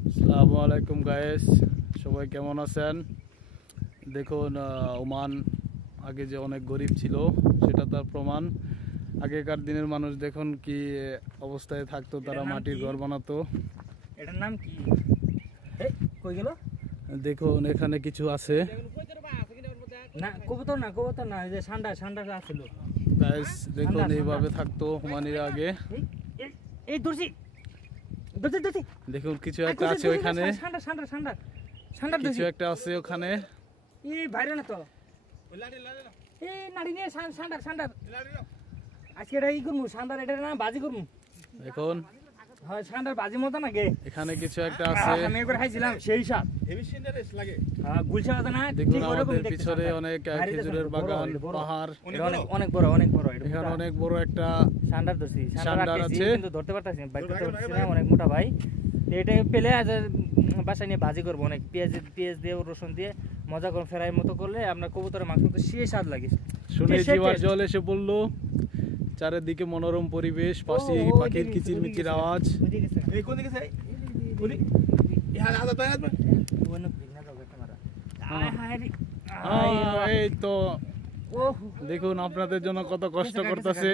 আসসালামু আলাইকুম গাইস, সবাই কেমন আছেন? দেখুন, ওমান আগে যে অনেক গরিব ছিল সেটা তার প্রমাণ। আগেকার দিনের মানুষ দেখুন কি অবস্থায় থাকতো, তারা মাটির ঘর বানাতো। এটার নাম কি? কই গেল? দেখুন এখানে কিছু আছে। না কবুতর না, কবুতর না, যে সান্ডা সান্ডা আছিল। গাইস দেখুন এইভাবে থাকতো ওমানিরা আগে। এই দর্জি দর্জি দর্জি দেখুন কিছু একটা আছে ওখানে, সান্ডা সান্ডা সান্ডা সান্ডা কিছু একটা আছে ওখানে। এই বাইরে না তো, এই নাড়ি নিয়ে সান্ডা সান্ডা আজকে এটা ই করমু, সান্ডার এটা না বাজি করমু। দেখুন হয় সান্ডার বাজি মতো না গে, এখানে কিছু একটা আছে। আমি একবার খাইছিলাম সেই স্বাদ। হেভি সিনারিস লাগে। গুলশা আছে না? দেখুন আমাদের পিছনে অনেক খেজুরের বাগান, পাহাড়, অনেক বড় অনেক বড়। এখানে অনেক বড় একটা সান্ডার ধরছি, সান্ডার আছে কিন্তু ধরতে পারতাছি না, বাইর করতে পারতাছি না, অনেক মোটা ভাই। তো এটা পেলে আজ বাসায় নিয়ে ভাজি করবো, অনেক পেঁয়াজ দিয়ে রসুন দিয়ে মজা করে ফ্রাই মতো করলে আপনার কবুতরের মাংস তো সেই স্বাদ লাগে। শুনে জিভার জল এসে পড়লো। চারিদিকে মনোরম পরিবেশ, পাশে পাখির কিচিরমিচির আওয়াজ। এই কোন দিকে যাই? কোনি? ইহার হাতে তো আসবে। এই তো দেখুন আপনাদের জন্য কত কষ্ট করতেছে।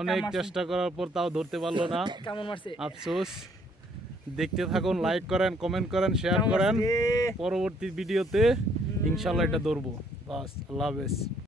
অনেক চেষ্টা করার পর তাও ধরতে পারলো না, আফসোস। দেখতে থাকুন, লাইক করেন, কমেন্ট করেন, শেয়ার করেন। পরবর্তী ভিডিওতে ইনশাল্লাহ এটা ধরবো। বাস, আল্লাহ হাফেজ।